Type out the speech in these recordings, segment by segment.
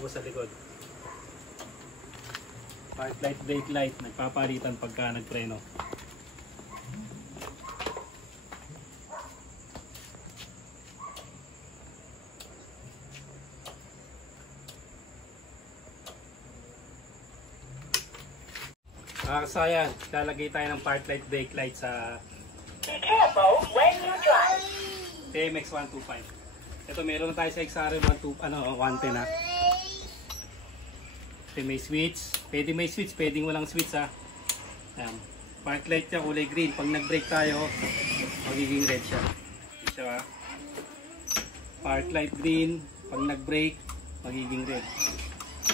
Tapos sa likod. Park light, brake light. Nagpapalitan pagka nagpreno. Kasayan, lalagay tayo ng park light, brake light sa Be careful when you drive. TMX 125. Ito meron na tayo sa XRM 110 ha. Ito may switch. Pwede may switch, pwedeng walang switch ha. Ayan. Park light niya kulay green. Pag nag-brake tayo, magiging red siya. Ito siya ha. Park light green. Pag nag-brake, magiging red.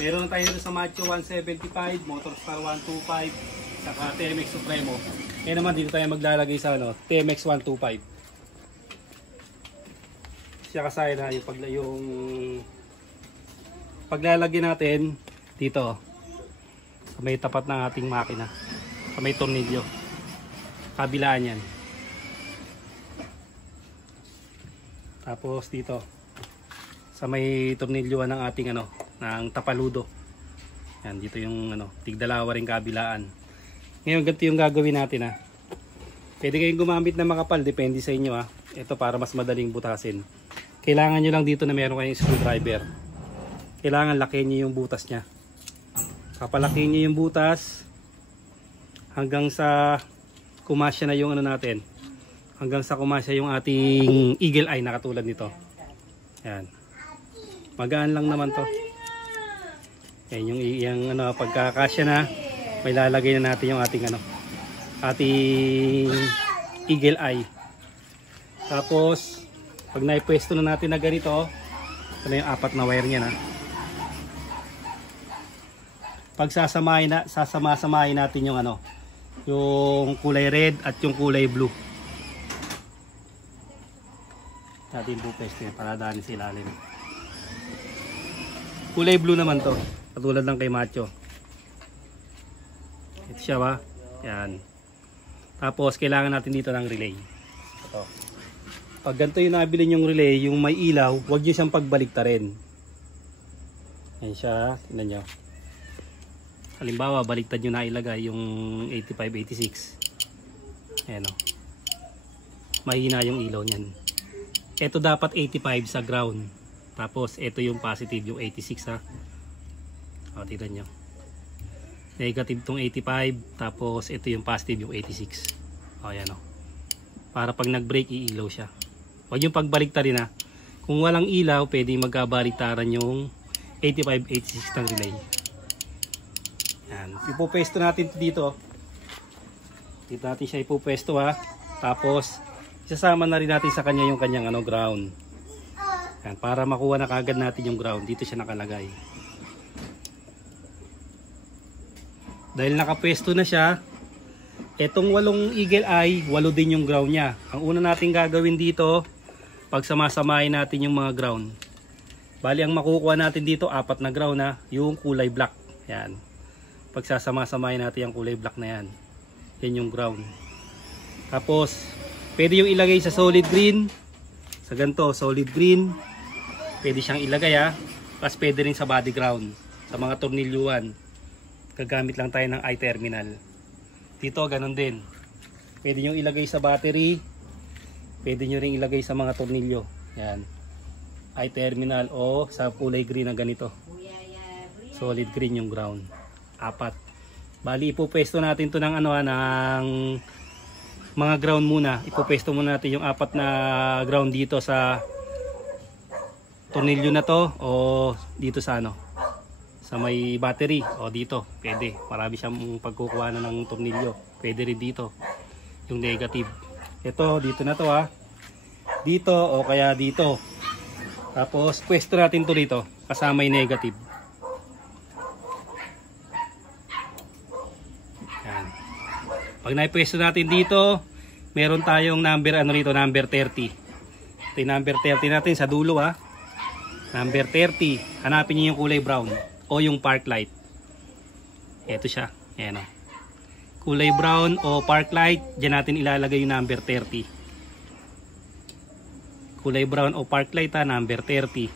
Meron na tayo sa Macho 175, Motorstar 125, saka TMX Supremo. Kaya naman dito tayo maglalagay sa TMX 125. Siya kasaya na yung paglalagay natin dito sa may tapat ng ating makina, sa may tornilyo. Kabilaan yan. Tapos dito sa may tornilyoan ng ating ng tapaludo. Yan, dito yung tigdalawa ring kabilaan. Ngayon ganito yung gagawin natin ha. Pwede kayong gumamit ng makapal, depende sa inyo ha. Ito para mas madaling butasin. Kailangan nyo lang dito na meron kayong screwdriver. Kailangan lakihin nyo yung butas nya. Kapalakihin nyo yung butas hanggang sa kumasya na yung natin. Hanggang sa kumasya yung ating eagle eye na katulad nito. Yan. Magaan lang naman to. Yan yung pagkakasya na, may lalagay na natin yung ating ating eagle eye. Tapos pag naipwesto na natin na ganito, ito na yung 4 na wire niya na. Pag sasama-samahin natin yung yung kulay red at yung kulay blue. Natin po pwesto yan para daan sa ilalim. Kulay blue naman to, katulad ng kay Macho. Ito siya ba? Yan. Tapos kailangan natin dito ng relay. Ito. Pag ganito yung nabili yung relay, yung may ilaw, huwag nyo siyang pagbaliktarin. Yan siya, tingnan nyo. Halimbawa, baliktad nyo na ilagay yung 85-86. Ayan o. Mahina yung ilaw nyan. Ito dapat 85 sa ground. Tapos ito yung positive, yung 86 ha. O, tignan nyo. Negative tong 85. Tapos ito yung positive, yung 86. O, yan o. Para pag nag-brake, iilaw siya. Huwag yung pagbaliktarin ha. Kung walang ilaw, pwede magkabaliktaran yung 85-86 ng relay. Yan. Ipupwesto natin dito. Dito natin siya ipupwesto ha. Tapos isasama na rin natin sa kanya yung kanyang ground. Yan, para makuha na kagad natin yung ground. Dito siya nakalagay. Dahil nakapwesto na siya, etong 8 eagle eye, 8 din yung ground niya. Ang una natin gagawin dito, pagsamasamahin natin yung mga ground. Bali ang makukuha natin dito, 4 na ground na, yung kulay black. Yan. Pagsasama-samahin natin yung kulay black na yan. Yan yung ground. Tapos pwede yung ilagay sa solid green. Sa ganito, solid green. Pwede siyang ilagay ha. Tapos pwede rin sa body ground. Sa mga tornilyuan. Gagamit lang tayo ng eye terminal. Dito ganun din. Pwede nyo ilagay sa battery. Pwede nyo rin ilagay sa mga tornilyo. Yan. Eye terminal o sa kulay green na ganito. Solid green yung ground. 4. Bali ipupwesto natin to ng ng mga ground muna. Ipupwesto muna natin yung 4 na ground dito sa tornilyo na to o dito sa sa may battery o dito. Pwede. Marami siyang pagkukuha na ng tornilyo. Pwede rin dito. Yung negative. Ito dito na to ha. Dito o kaya dito. Tapos pwesto natin to dito kasama yung negative. Pag naipwesto natin dito, meron tayong number number 30. Ito yung number 30 natin sa dulo ha. Number 30. Hanapin niyo yung kulay brown o yung park light. Ito siya. Ayan o. Kulay brown o park light, diyan natin ilalagay yung number 30. Kulay brown o park light ha, number 30.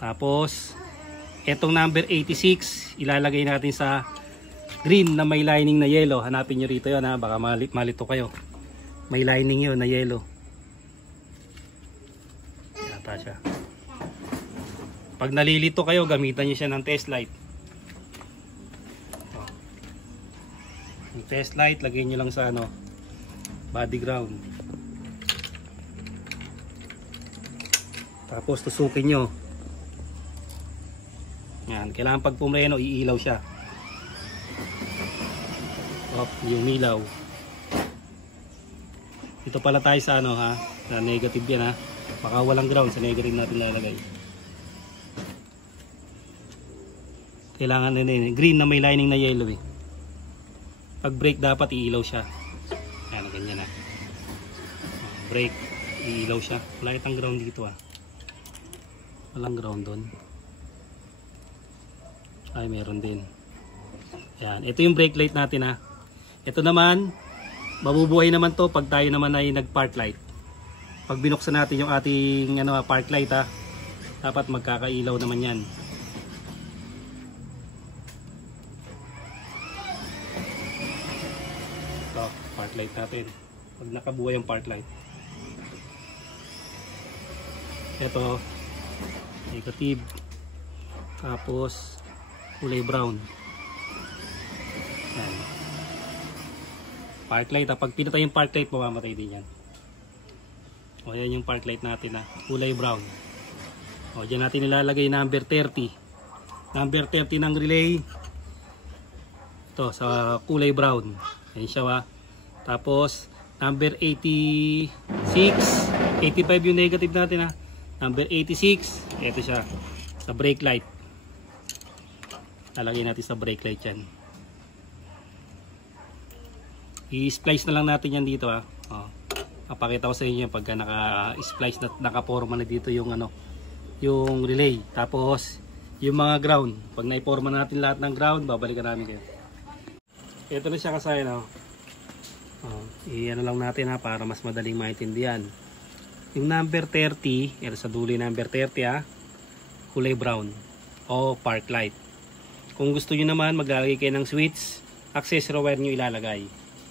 Tapos, etong number 86, ilalagay natin sa green na may lining na yellow. Hanapin nyo rito yun ha, baka malito kayo. May lining yun na yellow. Yata siya. Pag nalilito kayo, gamitan nyo siya ng test light. Yung test light, lagay nyo lang sa ano, body ground. Tapos tusukin nyo. Yan, kailangan pag pumreno, iilaw siya. Yung ilaw. Dito pala tayo sa ano ha, sa negative yan ha. Baka walang ground, sa negative natin lalagay. Kailangan din green na may lining na yellow eh. Pag brake dapat iilaw siya. Ayan, ganyan ha. Brake, iilaw siya. Wala itang ground dito ha. Walang ground doon. Ay, meron din. Ayan, ito yung brake light natin ha. Ito naman, mabubuhay naman to pag tayo naman ay nag-park light. Pag binuksan natin yung ating ano, park light ha, dapat magkakailaw naman yan. Ito, park light natin. Pag nakabuhay yung park light. Ito, negative. Tapos, kulay brown. Yan. Park light, pag pinatay yung park light, mamamatay din yan. O yan yung park light natin ha, kulay brown. O dyan natin nilalagay number 30. Number 30 ng relay. Ito sa kulay brown. Yan siya ha. Tapos number 86, 85 yung negative natin ha. Number 86, ito siya. Sa brake light. Lalagay natin sa brake light yan. I-splice na lang natin yan dito ha. Papakita ko sa inyo pagka naka-splice na naka-forma na dito yung ano, yung relay. Tapos yung mga ground, pag na-forma natin lahat ng ground, babalikan namin kayo. Ito na siya kasaya no. I-ano lang natin ha para mas madaling maintindihan. Yung number 30, ito sa dulo number 30 ha, kulay brown o park light. Kung gusto niyo naman maglalagay kayo ng switch, accessory wire niyo ilalagay.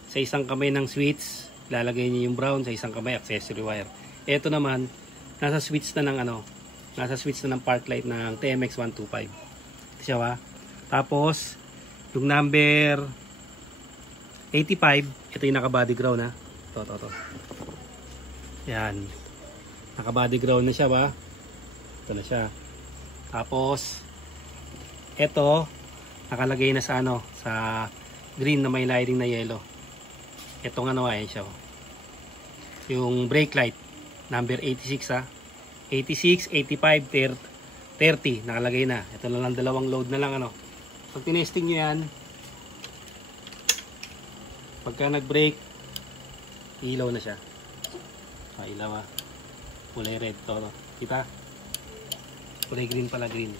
Sa isang kamay ng switch, lalagay niyo yung brown, sa isang kamay accessory wire. Ito naman, nasa switch na ng ano, nasa switch na ng park light ng TMX125. Ito siya ba? Tapos, yung number 85, ito yung naka-body ground ha. Ito. Yan. Naka-body ground na siya ba? Ito na siya. Tapos, ito, nakalagay na sa ano, sa green na may lining na yellow. Itong ano ayan siya. Yung brake light number 86 ha. 86, 85, 30 nakalagay na. Ito na lang dalawang load na lang ano. Pag tinesting nyo yan, pagka nag-brake, ilaw na siya. Ilaw ha. Kulay red to. Kita? Kulay green pala, green.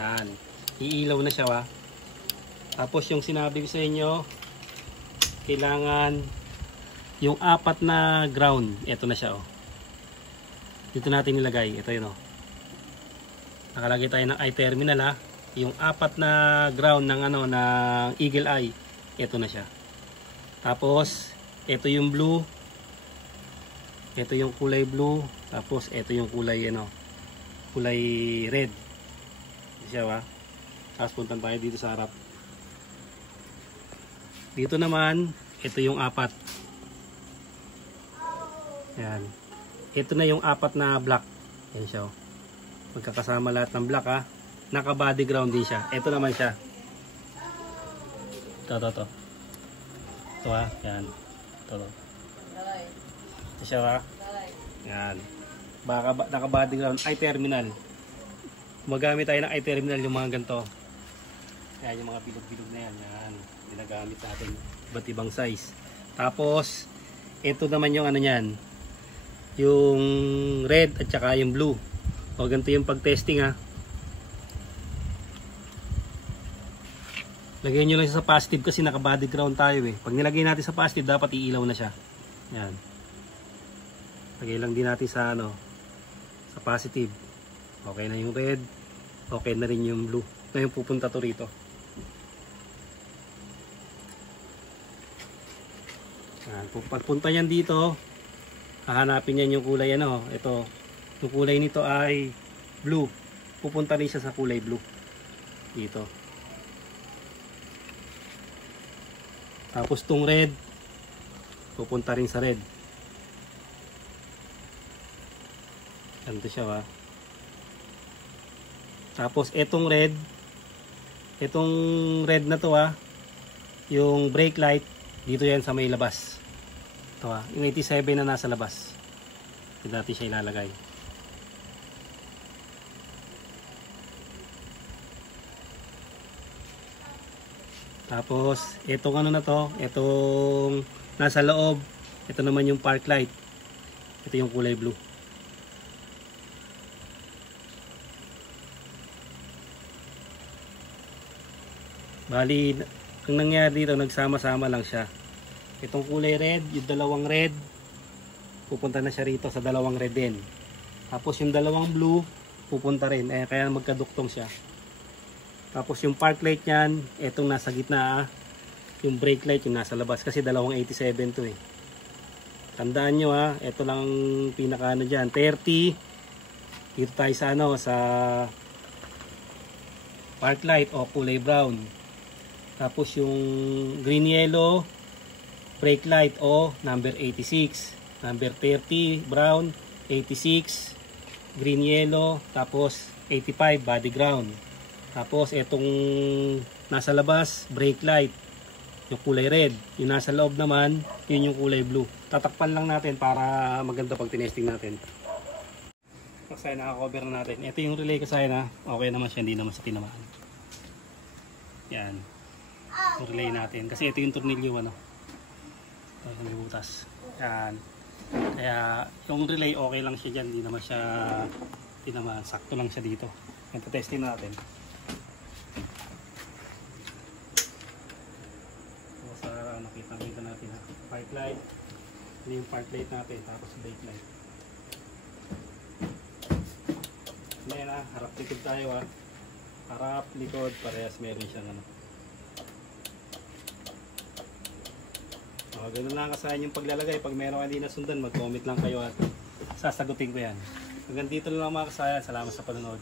Yan. Iilaw na siya ha. Tapos yung sinabi ko sa inyo, kailangan yung apat na ground, ito na siya oh. Dito natin nilagay, ito yun oh. Nakalagay tayo ng eye terminal ha. Yung apat na ground ng ano, ng eagle eye, ito na siya. Tapos ito yung blue, ito yung kulay blue, tapos ito yung kulay ano, kulay red. Ito siya ha. Tapos puntan tayo dito sa harap. Dito naman, ito yung apat. Yan. Ito na yung apat na black. Yan siya. Magkakasama lahat ng black ha. Naka-body ground din siya. Ito naman siya. Ito. Ito ha. Yan. Ito. Ito siya ha. Yan. Naka-body ground. Eye terminal. Magamit tayo ng eye terminal yung mga ganito. Yan yung mga bilog-bilog na yan. Yan. Ginagamit natin iba't ibang size. Tapos ito naman yung ano niyan, yung red at saka yung blue. O ganito yung pag-testing ha. Lagyan nyo lang siya sa positive kasi naka-body ground tayo eh. Pag nilagay natin sa positive, dapat iilaw na siya. Yan. Lagay lang din natin sa ano, sa positive. Okay na yung red. Okay na rin yung blue. Ngayon pupunta to rito. Pagpunta niyan dito, hahanapin niyan yung kulay ano. Ito, yung kulay nito ay blue. Pupunta rin siya sa kulay blue. Dito. Tapos tong red, pupunta rin sa red. Ganito siya ba? Tapos etong red na to yung brake light, dito yan sa may labas. Ito yung 87 na nasa labas. Dito natin siya ilalagay. Tapos etong ano na to, etong nasa loob, ito naman yung park light. Ito yung kulay blue. Bali, ang nangyari dito, nagsama-sama lang siya. Itong kulay red, yung dalawang red, pupunta na siya rito sa dalawang red din. Tapos yung dalawang blue, pupunta rin. Kaya magkaduktong siya. Tapos yung park light niyan, itong nasa gitna, yung brake light yung nasa labas. Kasi dalawang 87 to eh. Tandaan nyo ito lang pinaka ano dyan, 30. Dito tayo sa ano, sa park light o kulay brown. Tapos yung green yellow, brake light o number 86. Number 30, brown, 86, green yellow, tapos 85, body ground. Tapos itong nasa labas, brake light, yung kulay red. Yung nasa loob naman, yun yung kulay blue. Tatakpan lang natin para maganda pag tinesting natin. Kasi naka-cover na natin. Ito yung relay kasi okay naman siya, hindi naman sa tinamaan. Yan. Yung relay natin. Kasi ito yung tornilyo ito yung butas. Yan. Kaya yung relay okay lang siya dyan. Hindi naman siya tinamaan. Sakto lang siya dito. Ito testing natin. So, nakita natin park light. Ito yung park light natin. Tapos brake light. Ngayon harap likod tayo harap, likod, parehas meron siyang ganun lang kasayan yung paglalagay. Pag meron ka hindi nasundan, mag-comment lang kayo at sasagutin ko yan. Hanggang dito lang mga kasayan. Salamat sa panonood.